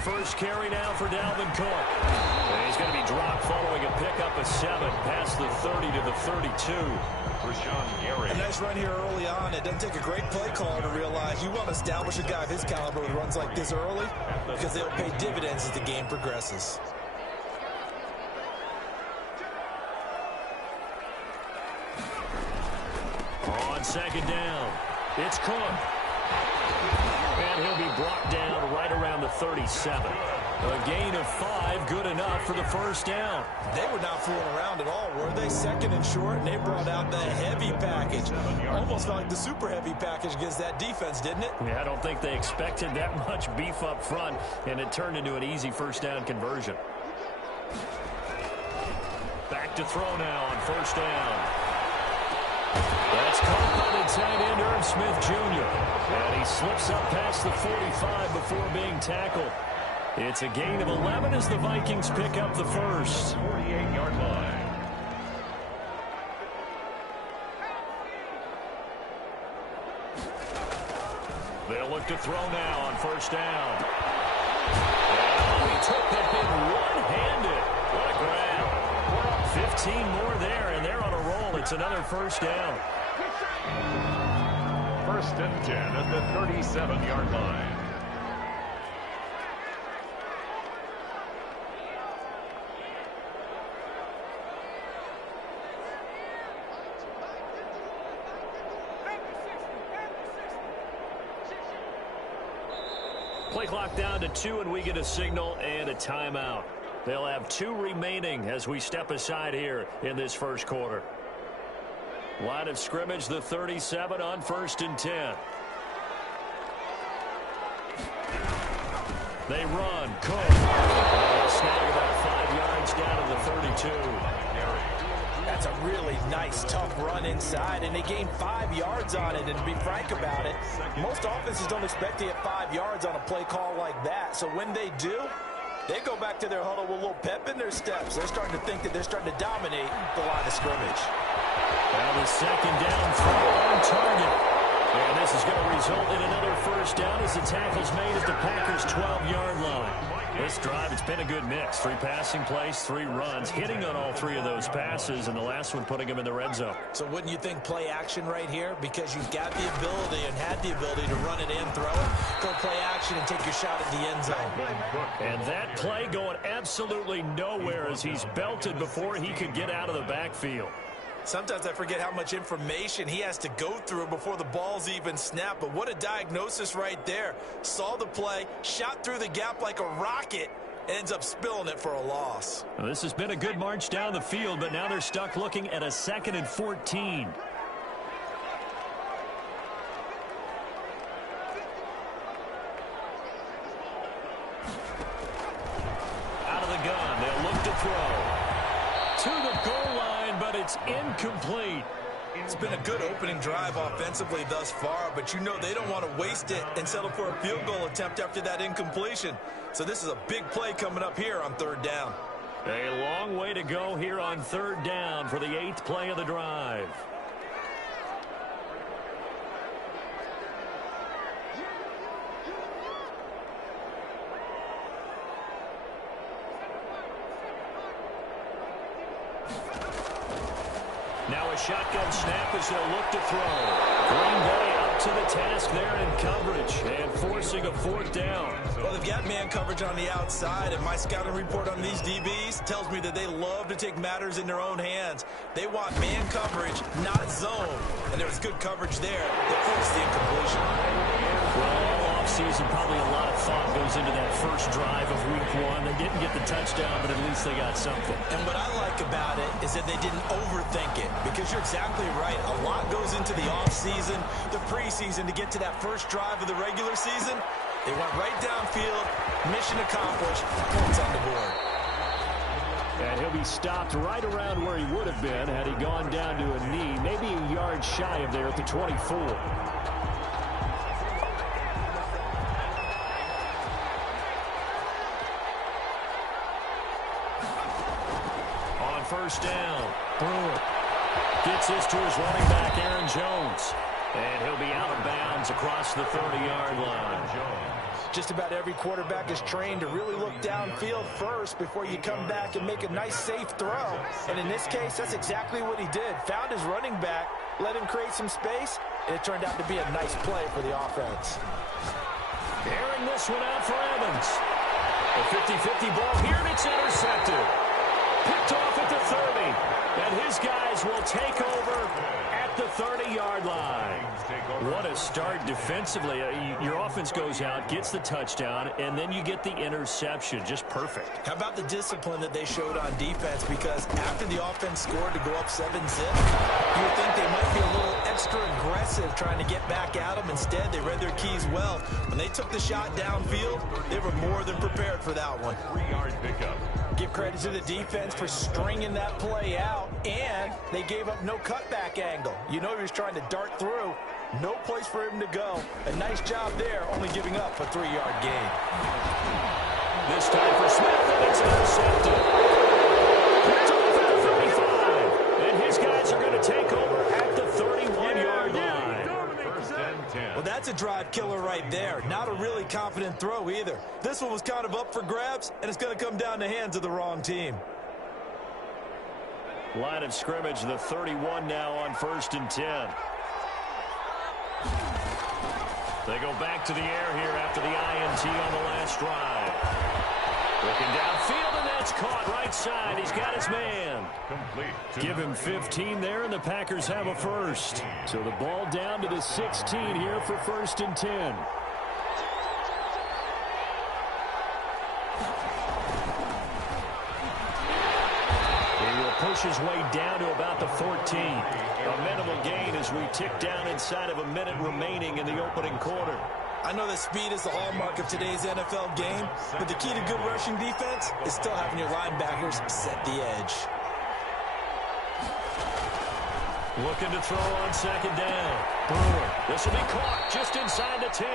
first carry now for Dalvin Cook. And he's going to be dropped following a pickup of 7 past the 30 to the 32. Rashawn Gary. A nice run here early on. It doesn't take a great play caller to realize you want to establish a guy of his caliber with runs like this early because they'll pay dividends as the game progresses. On second down, it's Cook. And he'll be brought down right around the 37. A gain of 5, good enough for the first down. They were not fooling around at all, were they? Second and short, and they brought out the heavy package. Almost felt like the super heavy package against that defense, didn't it? Yeah, I don't think they expected that much beef up front, and it turned into an easy first down conversion. Back to throw now on first down. That's caught by the tight end, Irv Smith Jr. And he slips up past the 45 before being tackled. It's a gain of 11 as the Vikings pick up the first. 48-yard line. They'll look to throw now on first down. And he took that in one-handed. What a grab. 15 more there, and they're on a roll. It's another first down. First and 10 at the 37-yard line. Play clock down to 2, and we get a signal and a timeout. They'll have 2 remaining as we step aside here in this first quarter. Line of scrimmage, the 37 on first and 10. They run. Cook. Snag about 5 yards down to the 32. That's a really nice, tough run inside, and they gained 5 yards on it. And to be frank about it, most offenses don't expect to get 5 yards on a play call like that. So when they do, they go back to their huddle with a little pep in their steps. They're starting to think that they're starting to dominate the line of scrimmage. Now the second down throw on target. And this is going to result in another first down as the tackle's made at the Packers' 12-yard line. This drive, it's been a good mix. 3 passing plays, 3 runs, hitting on all 3 of those passes, and the last one putting him in the red zone. So wouldn't you think play action right here? Because you've got the ability and had the ability to run it in, throw it, go play action, and take your shot at the end zone. And that play going absolutely nowhere as he's belted before he could get out of the backfield. Sometimes I forget how much information he has to go through before the ball's even snapped. But what a diagnosis right there. Saw the play, shot through the gap like a rocket, and ends up spilling it for a loss. Well, this has been a good march down the field, but now they're stuck looking at a 2nd and 14. Out of the gun, they'll look to throw. To the goal line, but it's incomplete. It's been a good opening drive offensively thus far, but you know they don't want to waste it and settle for a field goal attempt after that incompletion. So this is a big play coming up here on 3rd down. A long way to go here on 3rd down for the 8th play of the drive. Now a shotgun snap as they'll look to throw. Green Bay up to the task there in coverage and forcing a 4th down. Well, they've got man coverage on the outside, and my scouting report on these DBs tells me that they love to take matters in their own hands. They want man coverage, not zone. And there was good coverage there that forced the incompletion. Well, all offseason, probably a lot of thought goes into that first drive of week 1. They didn't get the touchdown, but at least they got something. And what I like about it is that they didn't overthink it, because you're exactly right. A lot goes into the offseason, the preseason to get to that first drive of the regular season. They went right downfield, mission accomplished, points on the board. And he'll be stopped right around where he would have been had he gone down to a knee, maybe a yard shy of there at the 24. On first down, Brewer gets this to his running back, Aaron Jones. And he'll be out of bounds across the 30-yard line. Just about every quarterback is trained to really look downfield first before you come back and make a nice, safe throw. And in this case, that's exactly what he did. Found his running back, let him create some space, and it turned out to be a nice play for the offense. Airing this one out for Evans. A 50-50 ball here, and it's intercepted. Picked off at the 30. And his guys will take over at the 30-yard line. What a start defensively. Your offense goes out, gets the touchdown, and then you get the interception. Just perfect. How about the discipline that they showed on defense? Because after the offense scored to go up 7-zip, you would think they might be a little extra aggressive trying to get back at them. Instead, they read their keys well. When they took the shot downfield, they were more than prepared for that one. 3-yard pickup. Give credit to the defense for stringing that play out, and they gave up no cutback angle. You know he was trying to dart through. No place for him to go. A nice job there, only giving up a 3-yard gain. This time for Smith, and it's intercepted. Picked off at the 35, and his guys are going to take over at the 31-yard line. First and 10. Well, that's a drive killer right there. Not a really confident throw either. This one was kind of up for grabs, and it's going to come down the hands of the wrong team. Line of scrimmage, the 31 now on 1st and 10. They go back to the air here after the INT on the last drive. Looking downfield, and that's caught right side. He's got his man. Complete. Give him 15 there, and the Packers have a first. So the ball down to the 16 here for 1st and 10. He will push his way down to about the 14. A minimal gain as we tick down inside of a minute remaining in the opening quarter. I know that speed is the hallmark of today's NFL game, but the key to good rushing defense is still having your linebackers set the edge. Looking to throw on 2nd down. Brewer. This will be caught just inside the 10.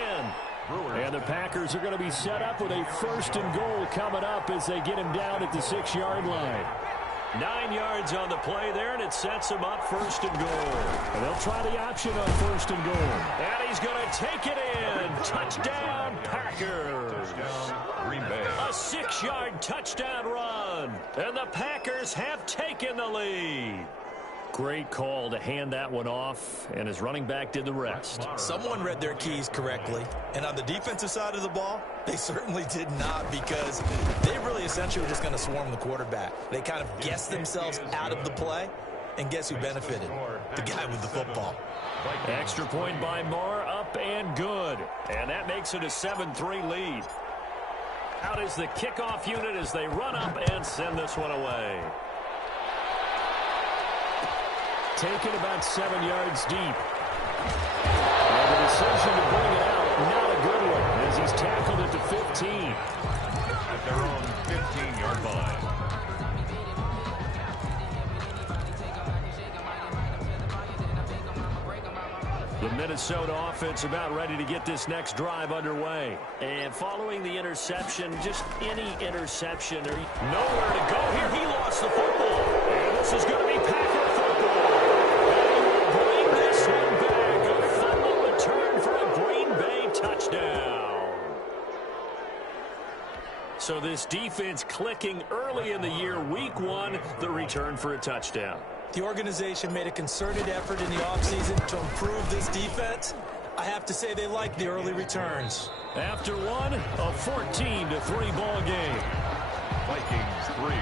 And the Packers are going to be set up with a 1st and goal coming up as they get him down at the 6-yard line. 9 yards on the play there, and it sets him up 1st and goal. And they'll try the option on 1st and goal. And he's going to take it in. Touchdown, Packers. Touchdown, Green Bay. A 6-yard touchdown run. And the Packers have taken the lead. Great call to hand that one off, and his running back did the rest. Someone read their keys correctly, and on the defensive side of the ball, they certainly did not, because they really essentially were just going to swarm the quarterback. They kind of guessed themselves out of the play, and guess who benefited? The guy with the football. Extra point by Moore, up and good. And that makes it a 7-3 lead. Out is the kickoff unit as they run up and send this one away. Taken about 7 yards deep. And the decision to bring it out, not a good one, as he's tackled at the 15. At their own 15-yard line. The Minnesota offense about ready to get this next drive underway. And following the interception, just any interception, or nowhere to go here. He lost the football. And this is going to be Packer football. And bring this one back. A fumble return for a Green Bay touchdown. So this defense clicking early in the year, week 1, the return for a touchdown. The organization made a concerted effort in the offseason to improve this defense. I have to say they like the early returns. After one, a 14-3 ball game. Vikings 3.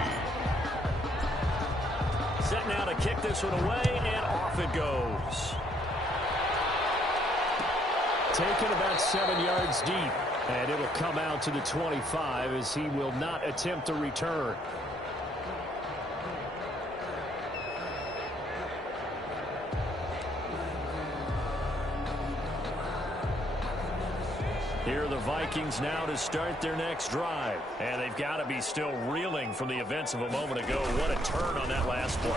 Set now to kick this one away, and off it goes. Taken about 7 yards deep, and it'll come out to the 25 as he will not attempt a return. Here are the Vikings now to start their next drive. And they've got to be still reeling from the events of a moment ago. What a turn on that last play.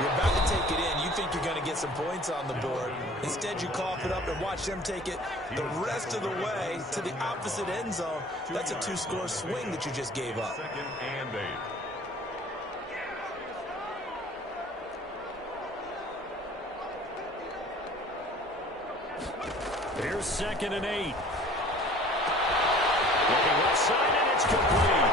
You're about to take it in. You think you're going to get some points on the board. Instead, you cough it up and watch them take it the rest of the way to the opposite end zone. That's a 2-score swing that you just gave up. 2nd and 8. Here's 2nd and 8. left side, and it's complete.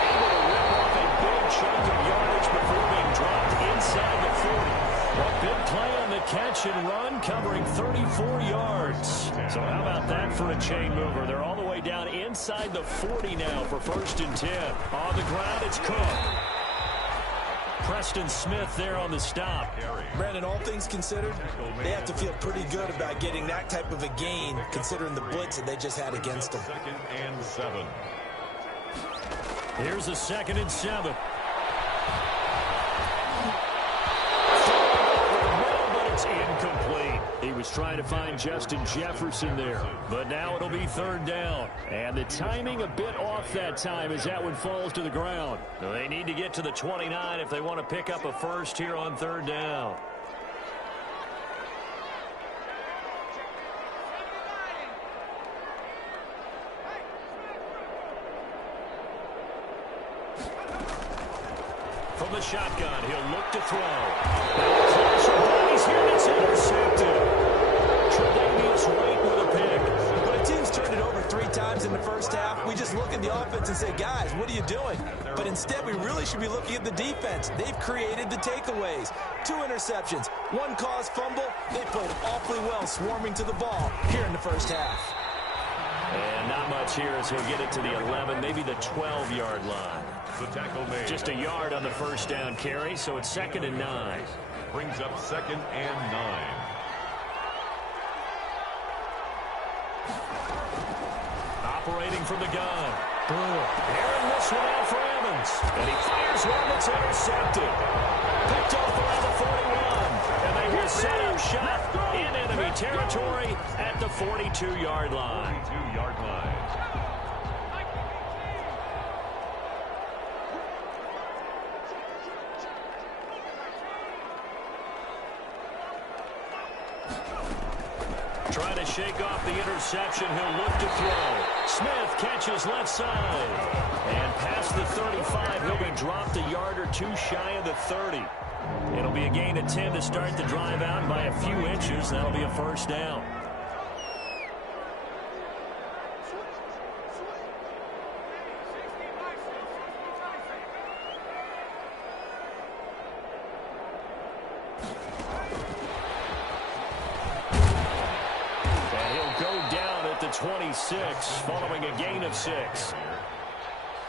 Able to rip off a big chunk of yardage before being dropped inside the 40. A big play on the catch and run, covering 34 yards. So how about that for a chain mover? They're all the way down inside the 40 now for 1st and 10. On the ground, it's Cook. Preston Smith there on the stop. Brandon, all things considered, they have to feel pretty good about getting that type of a gain, considering the blitz that they just had against them. 2nd and 7. Here's a 2nd and 7. But it's incomplete. He was trying to find Justin Jefferson there. But now it'll be 3rd down. And the timing a bit off that time as that one falls to the ground. They need to get to the 29 if they want to pick up a first here on 3rd down. From the shotgun, he'll look to throw. Clash of bodies here, and it's intercepted. Tre'Davious White with a pick. When a team's turned it over 3 times in the first half, we just look at the offense and say, guys, what are you doing? But instead, we really should be looking at the defense. They've created the takeaways. 2 interceptions, 1 caused fumble. They played awfully well swarming to the ball here in the first half. And not much here as he'll get it to the 11, maybe the 12-yard line. The tackle made. Just a yard on the first down carry, so it's 2nd and 9. Brings up 2nd and 9. Operating from the gun. Aaron this one out for Evans. And he fires one that's intercepted. Picked off around the 41. And they will set up shot in enemy territory at the 42-yard line. 42-yard line. Trying to shake off the interception. He'll look to throw. Smith catches left side. And past the 35, he'll be dropped a yard or 2 shy of the 30. It'll be a gain of 10 to start the drive out by a few inches. That'll be a first down. And he'll go down at the 26 following a gain of 6.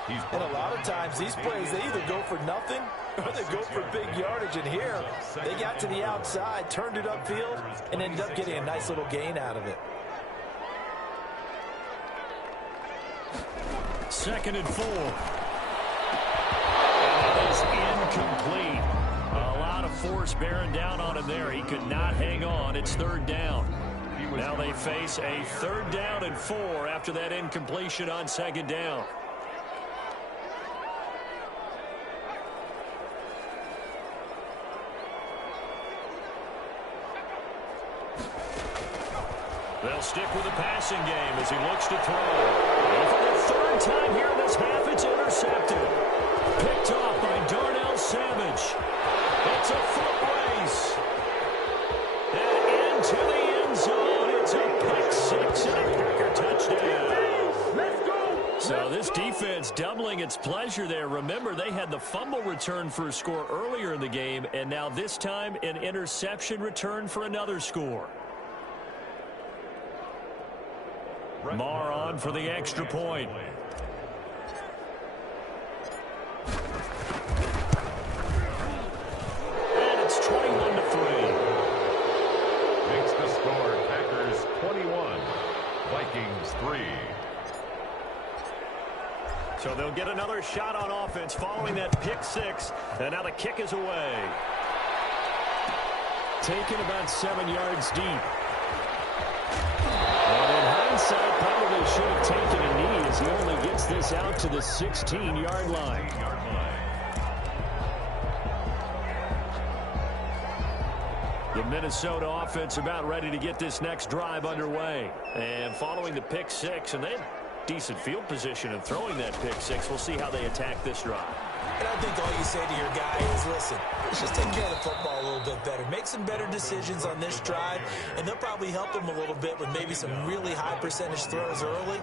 And a lot of times, these plays, they either go for nothing or they go for big yardage. And here, they got to the outside, turned it upfield, and ended up getting a nice little gain out of it. 2nd and 4. And that is incomplete. A lot of force bearing down on him there. He could not hang on. It's 3rd down. Now they face a 3rd down and 4 after that incompletion on 2nd down. They'll stick with the passing game as he looks to throw. And for the 3rd time here in this half, it's intercepted. Picked off by Darnell Savage. It's a foot race. And into the end zone. It's a pick 6 and a Packer touchdown. Let's go. So this defense doubling its pleasure there. Remember, they had the fumble return for a score earlier in the game, and now this time an interception return for another score. Marr on for the extra point. And it's 21-3. Makes the score Packers 21, Vikings 3. So they'll get another shot on offense following that pick 6. And now the kick is away. Taken about 7 yards deep. Hindsight, probably should have taken a knee as he only gets this out to the 16-yard line. The Minnesota offense about ready to get this next drive underway. And following the pick 6, and they had decent field position in throwing that pick 6. We'll see how they attack this drive. And I think all you say to your guy is, listen, let's just take care of the football a little bit better. Make some better decisions on this drive, and they'll probably help him a little bit with maybe some really high percentage throws early.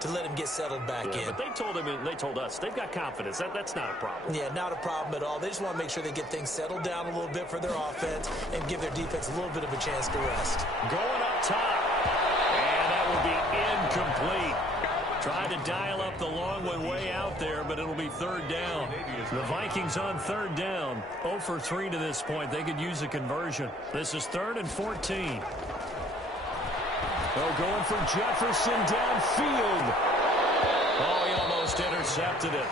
to let him get settled back in. But they told him, and they told us, they've got confidence. That's not a problem. Yeah, not a problem at all. They just want to make sure they get things settled down a little bit for their offense and give their defense a little bit of a chance to rest. Going up top. And that will be incomplete. Tried to dial up the long one way out there, but it'll be third down. The Vikings on third down. 0 for 3 to this point. They could use a conversion. This is 3rd and 14. Oh, going for Jefferson downfield. Oh, he almost intercepted it.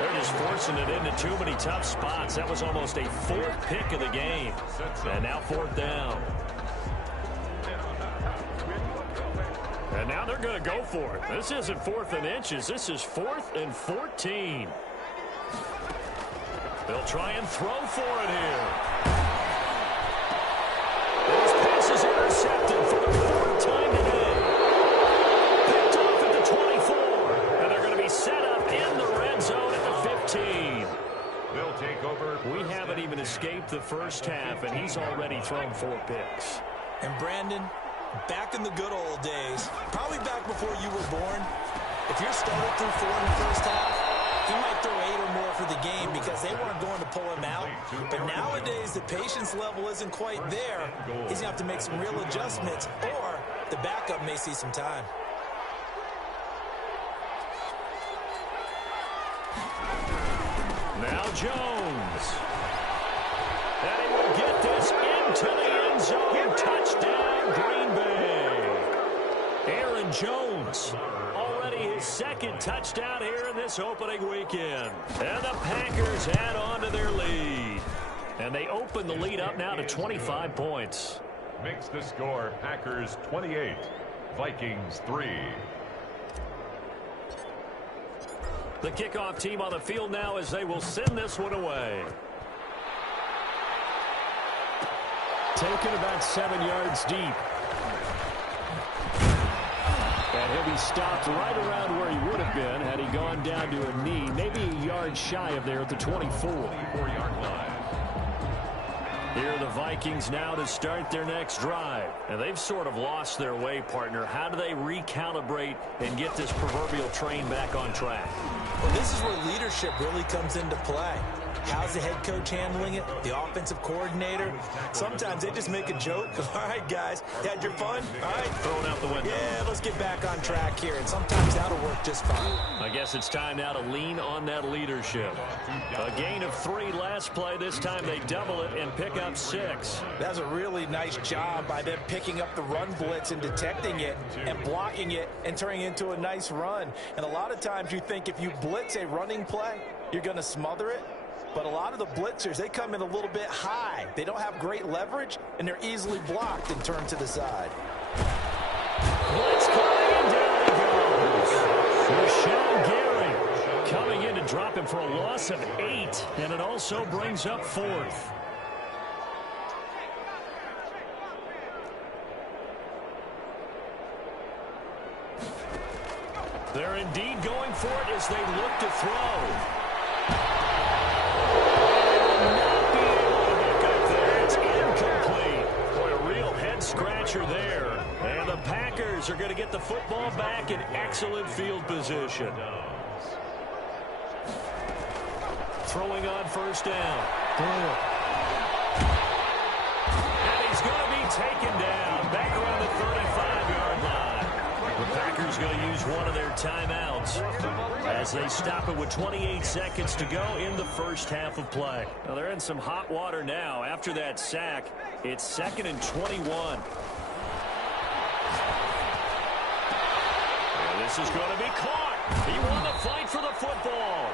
They're just forcing it into too many tough spots. That was almost a 4th pick of the game. And now 4th down. And now they're going to go for it. This isn't 4th and inches. This is 4th and 14. They'll try and throw for it here. This pass is intercepted for the 4th time today. Picked off at the 24. And they're going to be set up in the red zone at the 15. They'll take over. We haven't even escaped the first half, and he's already thrown 4 picks. And Brandon, back in the good old days, probably back before you were born, if your starter threw 4 in the first half, he might throw 8 or more for the game because they weren't going to pull him out. But nowadays, the patience level isn't quite there. He's going to have to make some real adjustments, or the backup may see some time. Now Jones. And he will get this into the end zone. Touchdown, Green Bay. Aaron Jones, already his 2nd touchdown here in this opening weekend. And the Packers add on to their lead. And they open the lead up now to 25 points. Makes the score Packers 28, Vikings 3. The kickoff team on the field now as they will send this one away. Taken about 7 yards deep. And he'll be stopped right around where he would have been had he gone down to a knee, maybe a yard shy of there at the 24-yard line. Here are the Vikings now to start their next drive. And they've sort of lost their way, partner. How do they recalibrate and get this proverbial train back on track? Well, this is where leadership really comes into play. How's the head coach handling it? The offensive coordinator? Sometimes they just make a joke. All right, guys, you had your fun? All right. Throwing out the window. Yeah, let's get back on track here. And sometimes that'll work just fine. I guess it's time now to lean on that leadership. A gain of 3 last play. This time they double it and pick up 6. That's a really nice job by them picking up the run blitz and detecting it and blocking it and turning it into a nice run. And a lot of times you think if you blitz a running play, you're going to smother it. But a lot of the blitzers, they come in a little bit high. They don't have great leverage, and they're easily blocked and turned to the side. Blitz coming, and down he goes. Rashawn Gary coming in to drop him for a loss of 8, and it also brings up 4th. They're indeed going for it as they look to throw. Scratcher there, and the Packers are going to get the football back in excellent field position. Throwing on first down. And he's going to be taken down back around the 35-yard line. The Packers going to use one of their timeouts as they stop it with 28 seconds to go in the first half of play. Now they're in some hot water now. After that sack, it's 2nd and 21. And this is going to be caught. He won the fight for the football.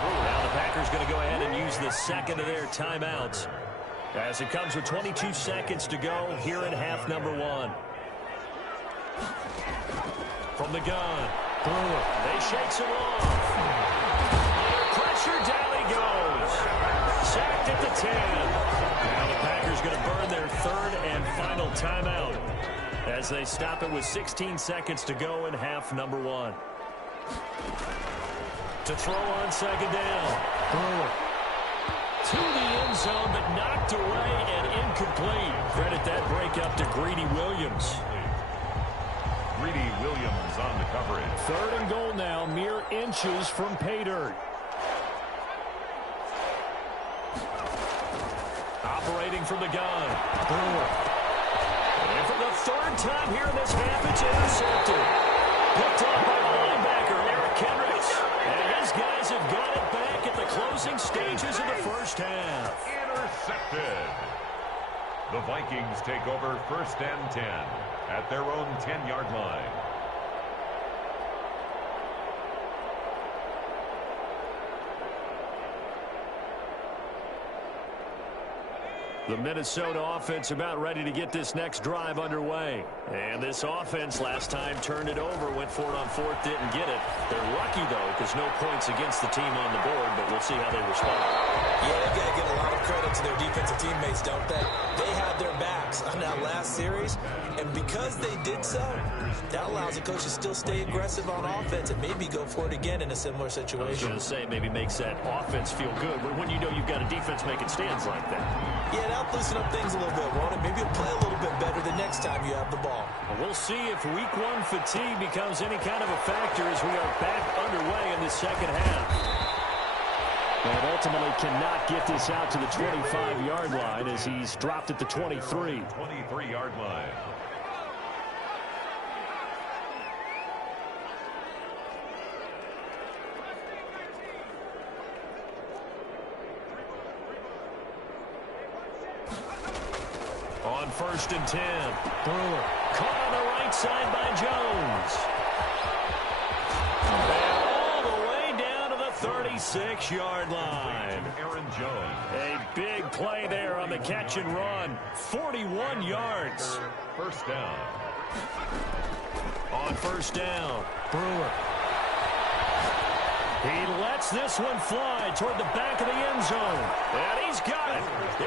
Now the Packers going to go ahead and use the 2nd of their timeouts as it comes with 22 seconds to go here in half number 1. From the gun, Brewer, they shakes him off. Under pressure, down he goes. Sacked at the 10. Now the Packers going to burn their 3rd and final timeout as they stop it with 16 seconds to go in half number 1. To throw on 2nd down, Brewer. To the end zone, but knocked away and incomplete. Credit that break up to Greedy Williams. Greedy Williams on the coverage. 3rd and goal now, mere inches from pay dirt. Operating from the gun. Brewer. And for the 3rd time here in this half, it's intercepted. Picked up by the linebacker, Eric Kendricks. And his guys have got it back at the closing stages of the first half. Intercepted. The Vikings take over 1st and 10 at their own 10-yard line. The Minnesota offense about ready to get this next drive underway. And this offense last time turned it over, went for it on 4th, didn't get it. They're lucky, though, because no points against the team on the board, but we'll see how they respond. Yeah, they've got to give a lot of credit to their defensive teammates, don't they? They had their backs on that last series, and because they did so, that allows the coach to still stay aggressive on offense and maybe go for it again in a similar situation. I was going to say, maybe makes that offense feel good, but when you know you've got a defense making stands like that. Yeah, that'll loosen up things a little bit, won't it? Maybe you'll play a little bit better the next time you have the ball. We'll see if week 1 fatigue becomes any kind of a factor as we are back underway in the second half. And ultimately cannot get this out to the 25-yard line as he's dropped at the 23. 23-yard line. On 1st and 10, Brewer caught on the right side by Jones. And all the way down to the 36-yard line. Aaron Jones. A big play there on the catch and run. 41 yards. 1st down. On 1st down, Brewer. He lets this one fly toward the back of the end zone. And he's got it.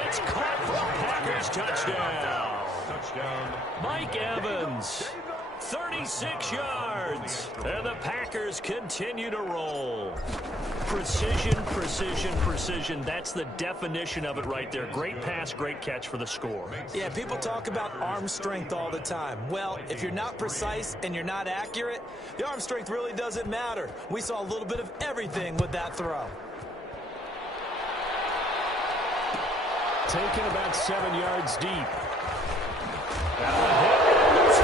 It's caught for a Packers touchdown. Touchdown. Mike Evans, 36 yards. And the Packers continue to roll. Precision, precision, precision. That's the definition of it right there. Great pass, great catch for the score. Yeah, people talk about arm strength all the time. Well, if you're not precise and you're not accurate, the arm strength really doesn't matter. We saw a little bit of everything with that throw. Taken about 7 yards deep. Oftentimes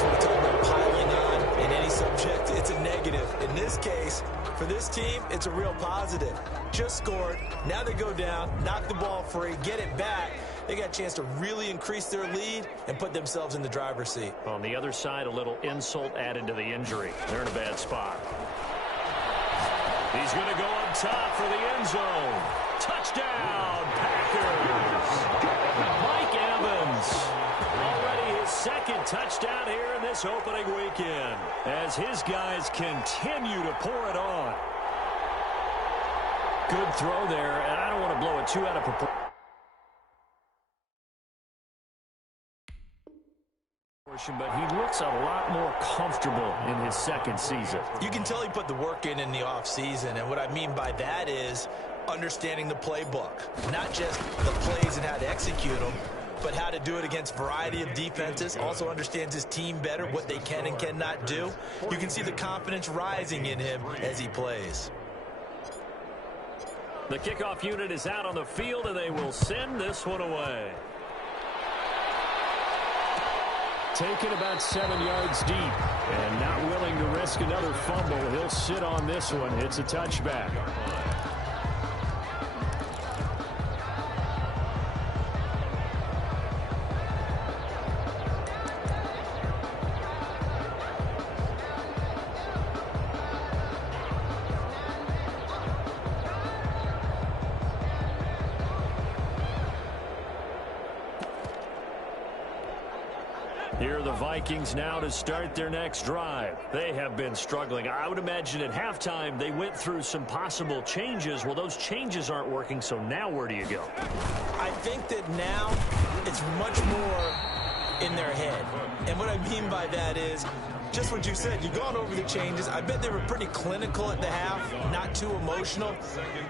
when we talk about piling on in any subject, it's a negative. In this case, for this team, it's a real positive. Just scored. Now they go down, knock the ball free, get it back. They got a chance to really increase their lead and put themselves in the driver's seat. On the other side, a little insult added to the injury. They're in a bad spot. He's going to go up top for the end zone. Touchdown, Packers. Mike Evans. Already his 2nd touchdown here in this opening weekend as his guys continue to pour it on. Good throw there, and I don't want to blow it too out of proportion. But he looks a lot more comfortable in his 2nd season. You can tell he put the work in the offseason, and what I mean by that is understanding the playbook. Not just the plays and how to execute them, but how to do it against a variety of defenses. Also understands his team better, what they can and cannot do. You can see the confidence rising in him as he plays. The kickoff unit is out on the field, and they will send this one away. Taken about 7 yards deep and not willing to risk another fumble. He'll sit on this one. It's a touchback. Here are the Vikings now to start their next drive. They have been struggling. I would imagine at halftime they went through some possible changes. Well, those changes aren't working, so now where do you go? I think that now it's much more in their head. And what I mean by that is just what you said. You've gone over the changes. I bet they were pretty clinical at the half, not too emotional.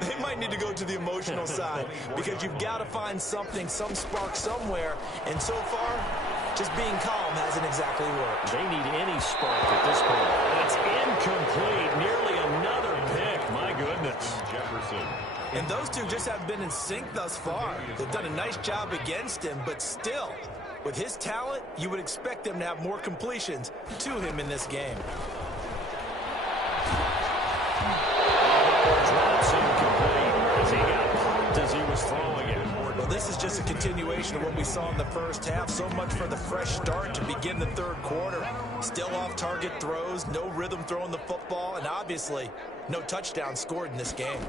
They might need to go to the emotional side because you've got to find something, some spark somewhere. And so far, Just being calm hasn't exactly worked. They need any spark at this point. It's incomplete. Nearly another pick. My goodness. Jefferson. And those two just have been in sync thus far. They've done a nice job against him, but still, with his talent, you would expect them to have more completions to him in this game. Drops incomplete as he got popped as he was throwing it. Well, this is just a continuation of what we saw in the first half. So much for the fresh start to begin the third quarter. Still off-target throws, no rhythm throwing the football, and obviously no touchdown scored in this game.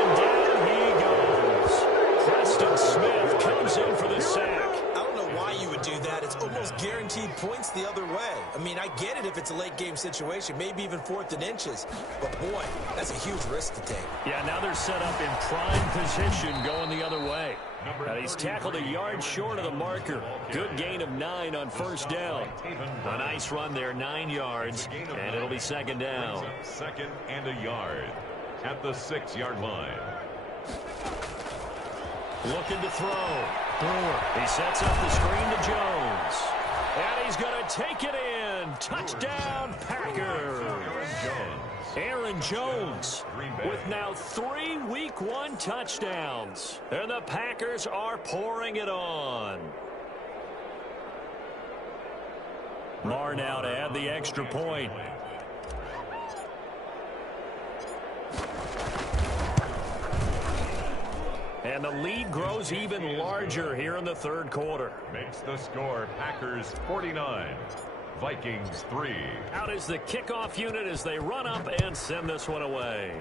And down he goes. Preston Smith comes in for the sack. I don't know why you would do that. It's almost guaranteed points the other way. I mean, I get it if it's a late game situation, maybe even 4th and inches. But boy, that's a huge risk to take. Yeah, now they're set up in prime position going the other way. He's tackled a yard short of the marker. Good gain of 9 on first down. A nice run there, 9 yards, and it'll be second down. Second and a yard at the 6-yard line. Looking to throw. Brewer. He sets up the screen to Jones. And he's going to take it in. Touchdown, Packers. Aaron Jones with now 3 Week 1 touchdowns. And the Packers are pouring it on. Marr now to add the extra point. And the lead grows even larger here in the third quarter. Makes the score Packers 49, Vikings 3. Out is the kickoff unit as they run up and send this one away.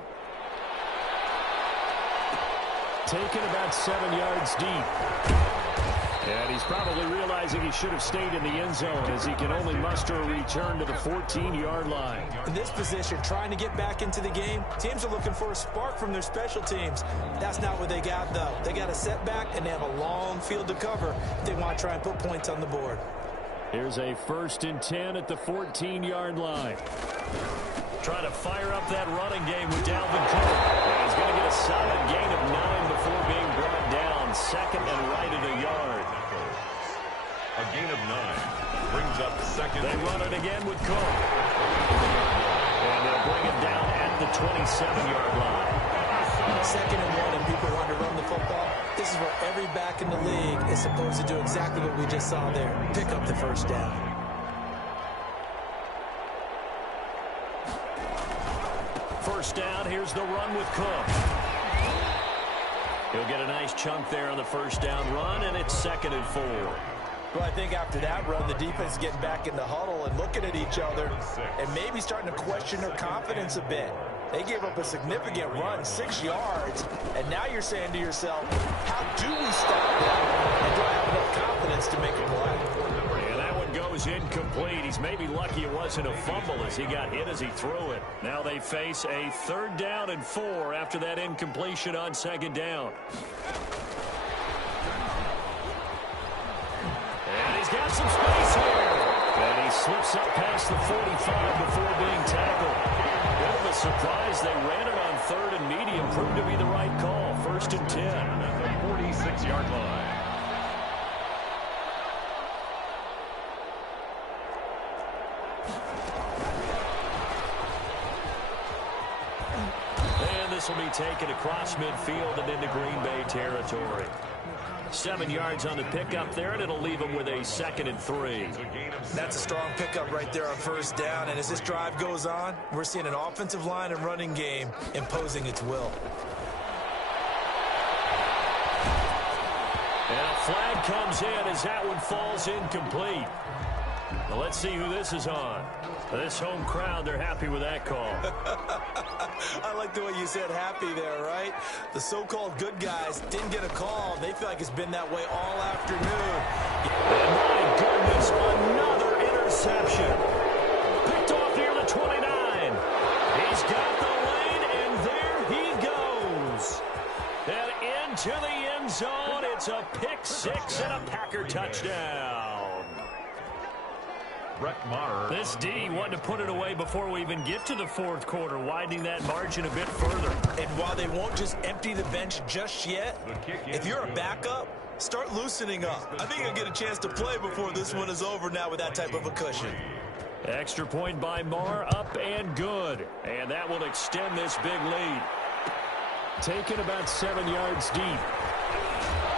Taken about 7 yards deep. And he's probably realizing he should have stayed in the end zone as he can only muster a return to the 14-yard line. In this position, trying to get back into the game, teams are looking for a spark from their special teams. That's not what they got, though. They got a setback, and they have a long field to cover if they want to try and put points on the board. Here's a 1st and 10 at the 14-yard line. Trying to fire up that running game with Dalvin Cook. And he's going to get a solid gain of 9 before being brought down. Second and right at a yard. A gain of 9 brings up second. They run it again with Cook. And they'll bring it down at the 27-yard line. 2nd and 1 and people want to run the football. This is where every back in the league is supposed to do exactly what we just saw there. Pick up the first down. First down, here's the run with Cook. He'll get a nice chunk there on the first down run, and it's 2nd and 4. Well, I think after that run, the defense is getting back in the huddle and looking at each other and maybe starting to question their confidence a bit. They gave up a significant run, 6 yards, and now you're saying to yourself, how do we stop them? And do I have enough confidence to make a play? And that one goes incomplete. He's maybe lucky it wasn't a fumble as he got hit as he threw it. Now they face a 3rd down and 4 after that incompletion on 2nd down. And he's got some space here. And he slips up past the 45 before being tackled. Bit of a surprise. They ran it on 3rd and medium. Proved to be the right call. 1st and 10. At the 46-yard line. And this will be taken across midfield and into Green Bay territory. 7 yards on the pickup there, and it'll leave them with a 2nd and 3. That's a strong pickup right there on first down, and as this drive goes on, we're seeing an offensive line and running game imposing its will. And a flag comes in as that one falls incomplete. Now let's see who this is on. This home crowd, they're happy with that call. I like the way you said happy there, right? The so-called good guys didn't get a call. They feel like it's been that way all afternoon. And my goodness, another interception. Picked off near the 29. He's got the lane, and there he goes. And into the end zone. It's a pick 6 and a Packer touchdown. Brett Maher. This D wanted to put it away before we even get to the fourth quarter, widening that margin a bit further. And while they won't just empty the bench just yet, if you're a backup, start loosening up. I think you'll get a chance to play before this one is over now with that type of a cushion. Extra point by Maher, up and good. And that will extend this big lead. Taken about 7 yards deep.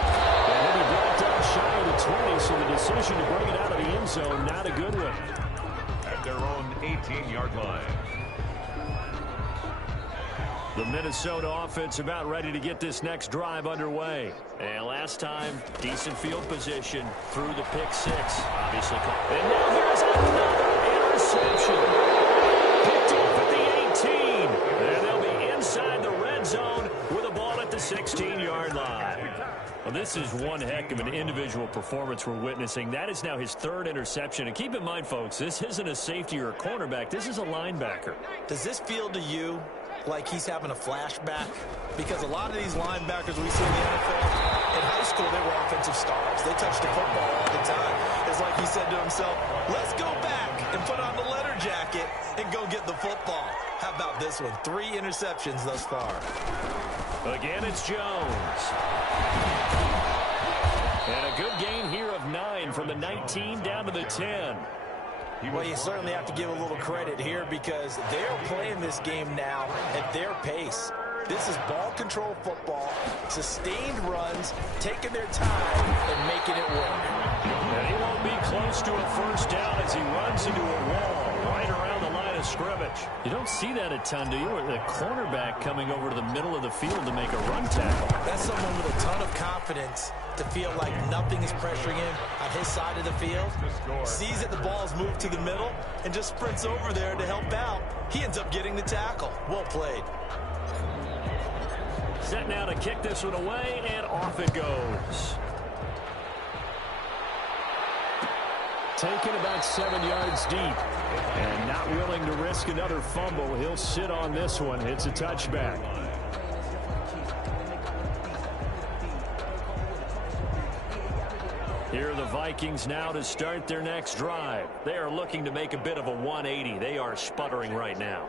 And he'll be brought down shy of the 20, so the decision to bring it out of the end zone, not a good one. At their own 18-yard line. The Minnesota offense about ready to get this next drive underway. And last time, decent field position through the pick six. Obviously caught. And now here's another interception. Picked off at the 18. And they'll be inside the red zone with a ball at the 16-yard line. Well, this is one heck of an individual performance we're witnessing. That is now his third interception. And keep in mind, folks, this isn't a safety or a cornerback. This is a linebacker. Does this feel to you like he's having a flashback? Because a lot of these linebackers we see in the NFL, in high school, they were offensive stars. They touched the football all the time. It's like he said to himself, let's go back and put on the leather jacket and go get the football. How about this one? 3 interceptions thus far. Again, it's Jones. And a good gain here of 9 from the 19 down to the 10. Well, you certainly have to give a little credit here because they're playing this game now at their pace. This is ball control football, sustained runs, taking their time and making it work. And he won't be close to a first down as he runs into a wall right around the line of scrimmage. You don't see that a ton, do you? Or the cornerback coming over to the middle of the field to make a run tackle. That's someone with a ton of confidence to feel like nothing is pressuring him on his side of the field. Sees that the ball's moved to the middle and just sprints over there to help out. He ends up getting the tackle. Well played. Set now to kick this one away, and off it goes. Taken about 7 yards deep. And not willing to risk another fumble. He'll sit on this one. It's a touchback. Here are the Vikings now to start their next drive. They are looking to make a bit of a 180. They are sputtering right now.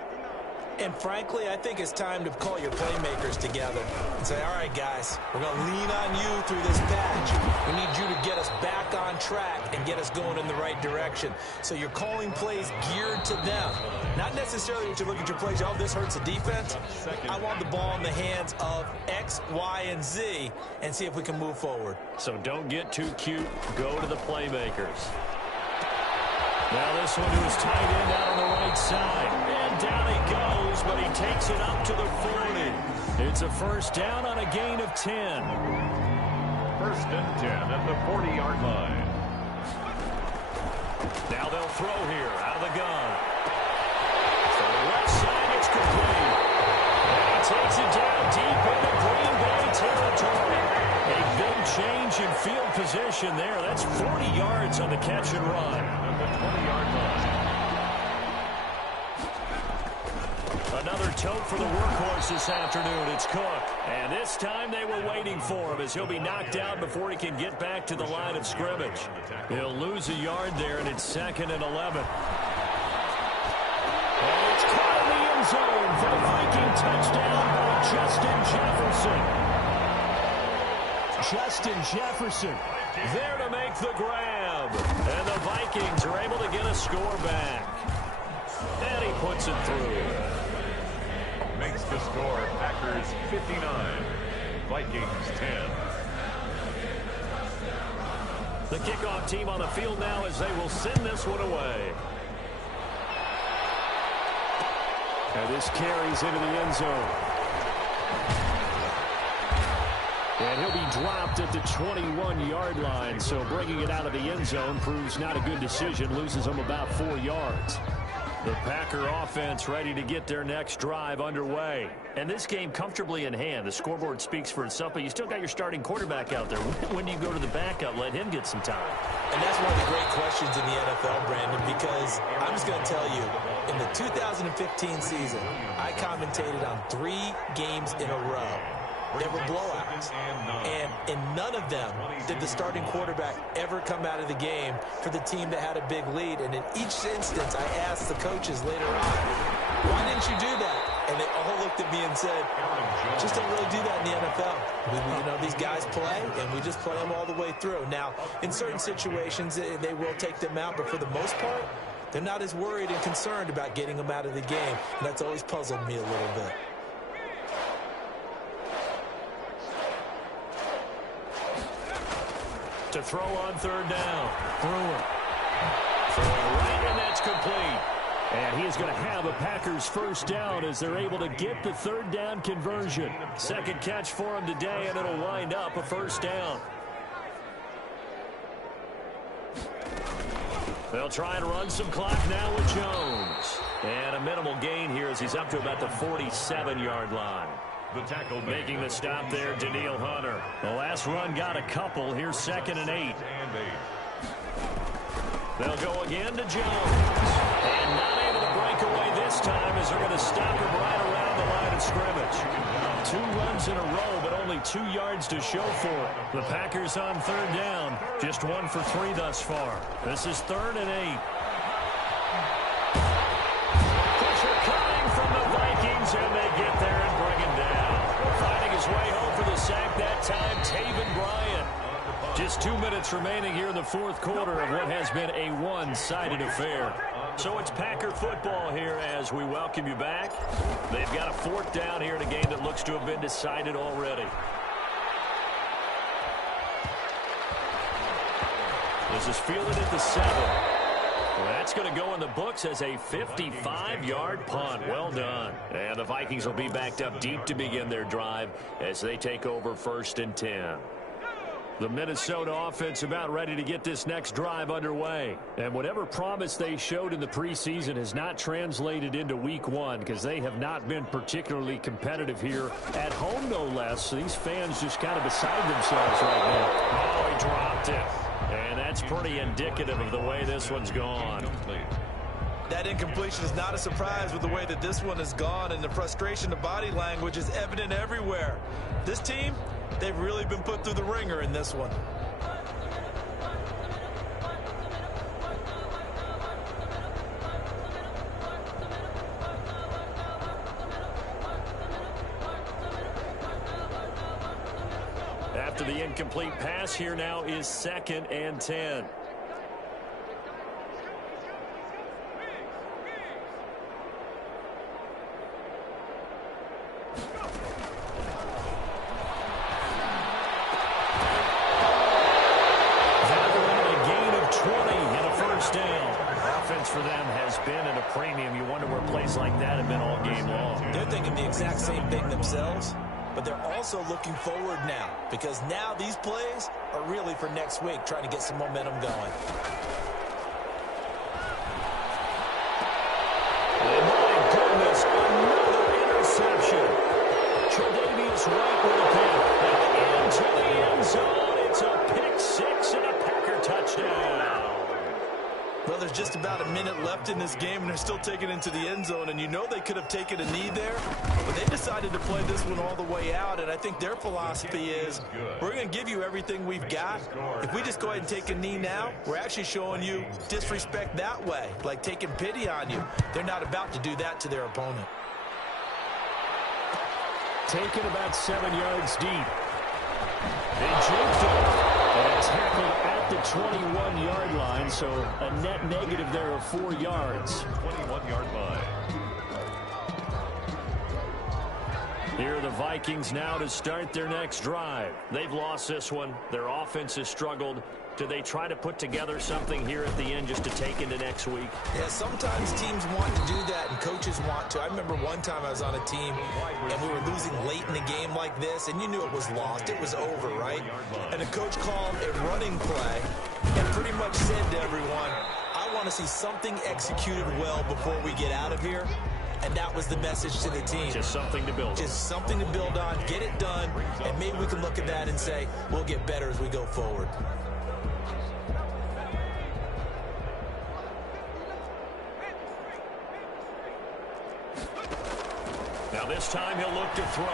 And frankly, I think it's time to call your playmakers together and say, all right, guys, we're going to lean on you through this patch. We need you to get us back on track and get us going in the right direction. So you're calling plays geared to them. Not necessarily what you look at your plays, oh, this hurts the defense. I want the ball in the hands of X, Y, and Z and see if we can move forward. So don't get too cute. Go to the playmakers. Now this one to his tight end out on the right side. And down he goes, but he takes it up to the 40. It's a first down on a gain of 10. First and 10 at the 40-yard line. Now they'll throw here out of the gun. To the left side, it's complete. And he takes it down deep into Green Bay territory. A big change in field position there. That's 40 yards on the catch and run. At the 20-yard line. Another tote for the workhorse this afternoon. It's Cook. And this time they were waiting for him as he'll be knocked out before he can get back to the line of scrimmage. He'll lose a yard there, and it's 2nd and 11. And it's caught in the end zone for the Viking touchdown by Justin Jefferson. Justin Jefferson there to make the grab. And the Vikings are able to get a score back. And he puts it through. Makes the score Packers 59, Vikings 10. The kickoff team on the field now as they will send this one away. And this carries into the end zone. And he'll be dropped at the 21-yard line, so bringing it out of the end zone proves not a good decision, loses them about 4 yards. The Packer offense ready to get their next drive underway. And this game comfortably in hand. The scoreboard speaks for itself, but you still got your starting quarterback out there. When do you go to the backup? Let him get some time. And that's one of the great questions in the NFL, Brandon, because I'm just going to tell you, in the 2015 season, I commentated on 3 games in a row. They were blowouts. And in none of them did the starting quarterback ever come out of the game for the team that had a big lead. And in each instance, I asked the coaches later on, why didn't you do that? And they all looked at me and said, just don't really do that in the NFL. These guys play, and we just play them all the way through. Now, in certain situations, they will take them out, but for the most part, they're not as worried and concerned about getting them out of the game. And that's always puzzled me a little bit. To throw on third down. Brewer. Throw right, and that's complete. And he is going to have a Packers first down as they're able to get the third down conversion. Second catch for him today, and it'll wind up a first down. They'll try and run some clock now with Jones. And a minimal gain here as he's up to about the 47-yard line. The tackle making the stop there, Danielle Hunter. The last run got a couple. Here's 2nd and 8. They'll go again to Jones. And not able to break away this time as they're going to stop him right around the line of scrimmage. 2 runs in a row, but only 2 yards to show for it. The Packers on third down. Just 1 for 3 thus far. This is 3rd and 8. Pressure coming from the Vikings, and they get there and bring him down. Finding his way home for the sack that time, Taven Bryan. Just 2 minutes remaining here in the fourth quarter of what has been a one-sided affair. So it's Packer football here as we welcome you back. They've got a 4th down here in a game that looks to have been decided already. This is fielded at the 7. Well, that's going to go in the books as a 55-yard punt. Well done. And the Vikings will be backed up deep to begin their drive as they take over 1st and 10. The Minnesota offense about ready to get this next drive underway. And whatever promise they showed in the preseason has not translated into week 1 because they have not been particularly competitive here at home, no less. So these fans just kind of beside themselves right now. Oh, he dropped it. And that's pretty indicative of the way this one's gone. That incompletion is not a surprise with the way that this one has gone, and the frustration of body language is evident everywhere. This team, they've really been put through the ringer in this one. After the incomplete pass, here now is 2nd and 10. For them has been at a premium. You wonder where plays like that have been all game long. They're thinking the exact same thing themselves, but they're also looking forward now because now these plays are really for next week, trying to get some momentum going. And my goodness, another interception. Tre'Davious White with it. Into the end zone. It's a pick 6 and a Packer touchdown. Well, there's just about a minute left in this game, and they're still taking it into the end zone. And you know they could have taken a knee there, but they decided to play this one all the way out. And I think their philosophy is, we're going to give you everything we've got. If we just go ahead and take a knee now, we're actually showing you disrespect that way, like taking pity on you. They're not about to do that to their opponent. Taken about 7 yards deep. They juked it. And tackled at the 21-yard line, so a net negative there of 4 yards. 21-yard line. Here are the Vikings now to start their next drive. They've lost this one. Their offense has struggled. Do they try to put together something here at the end just to take into next week? Yeah, sometimes teams want to do that and coaches want to. I remember one time I was on a team and we were losing late in a game like this, and you knew it was lost. It was over, right? And the coach called a running play and pretty much said to everyone, I want to see something executed well before we get out of here. And that was the message to the team. Just something to build on. Just something to build on, get it done, and maybe we can look at that and say, we'll get better as we go forward. Now this time he'll look to throw.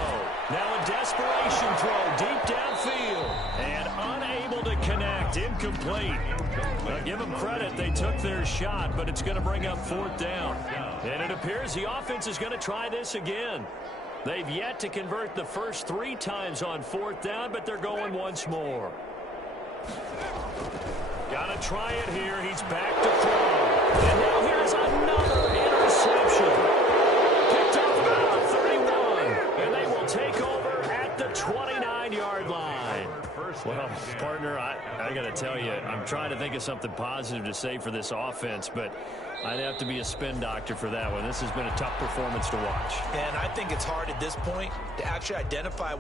Now a desperation throw deep downfield. And unable to connect. Incomplete. Now give them credit. They took their shot, but it's going to bring up 4th down. And it appears the offense is going to try this again. They've yet to convert the first 3 times on 4th down, but they're going once more. Got to try it here. He's back to throw. And now here's another interception. Picked up about the 31. And they will take over at the 29-yard line. Well, partner, I got to tell you, I'm trying to think of something positive to say for this offense, but I'd have to be a spin doctor for that one. This has been a tough performance to watch. And I think it's hard at this point to actually identify